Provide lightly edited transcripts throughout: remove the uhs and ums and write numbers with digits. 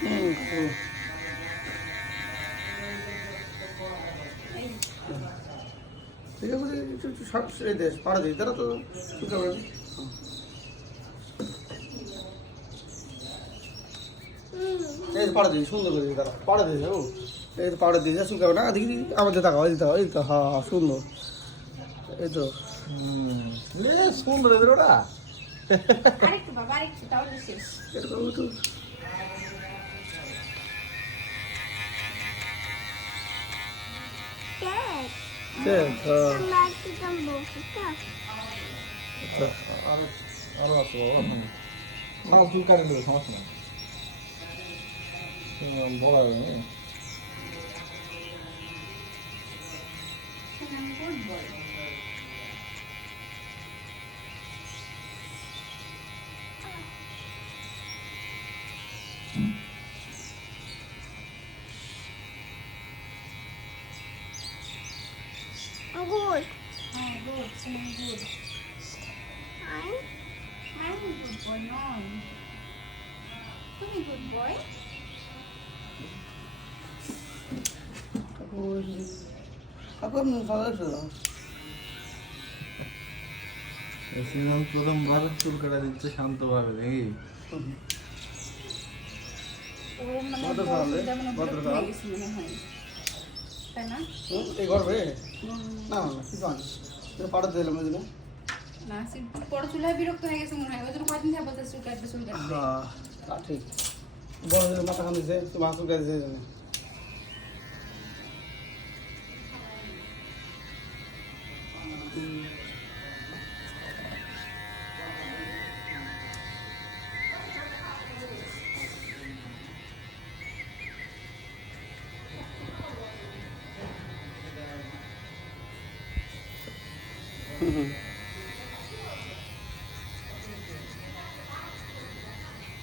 হুম, ঠিক আছে, একটু সব এই দেশ পাড়া দিই তারা তো শুকাবে না। এই তো পাড়া দিই সুন্দর করে দিই তারা পাড়া দিই যাবো। এই তো পাড়া দিই শুকাবে না দেখি আমাদের টাকা এই তো এই তো হ্যাঁ হ্যাঁ সুন্দর এই তো সুন্দর এদের ওটা আরেকটু বাবা আরেকটু তাহলে শেষ। এরকম তো আচ্ছা আরো আরো আছে বাবা চুল কাটেন দেবে সমস্যা নেই বলা যাবে না গুড বয়। Good. হ্যাঁ good good. I'm good boy নয়, তুমি গুড বয়। এখন ভালো সিজন প্রথমবার চুল কাটা দিচ্ছে শান্তভাবে দেখি ও মানে ভদ্রকাল রে, যেমন ভদ্রকাল। হয়ে গেছে মনে হয়, তাই না? এই করবে না না না কিছু আনিস পাড়া দিলাম এই জন্য না বড় চুলায় বিরক্ত হয়ে গেছে মনে হয়, ওই জন্য কয়দিন যাবো চুল কাটবে চুল কাটবে। হ্যাঁ তা ঠিক বড় মাথা খান দিছে তো মাছ উঠে দিছে এই জন্য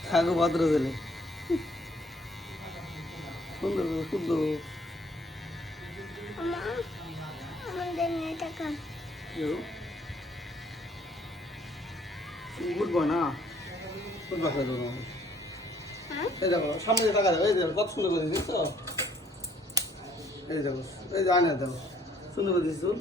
থাকো ভদ্র দিলে সুন্দর সুন্দর Mama, আমাদের নেটা কাম। গুড বয় না গুড বাসা দেবো হ্যাঁ? এই দেখো সামনে যে টাকা দেবো এই দেখো কত সুন্দর করে দিচ্ছিস তো এই দেখো এই যে আয়না দেখো সুন্দর করে দিচ্ছিস চুল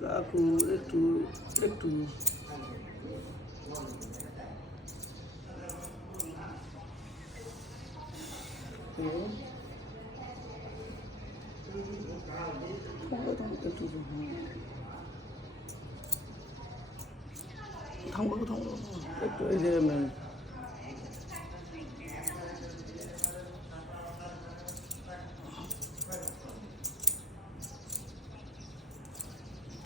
কাকু একটু একটু থামবো থামবো একটু এই যে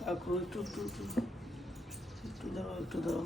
কাকু একটু একটু একটু একটু দাও একটু দাও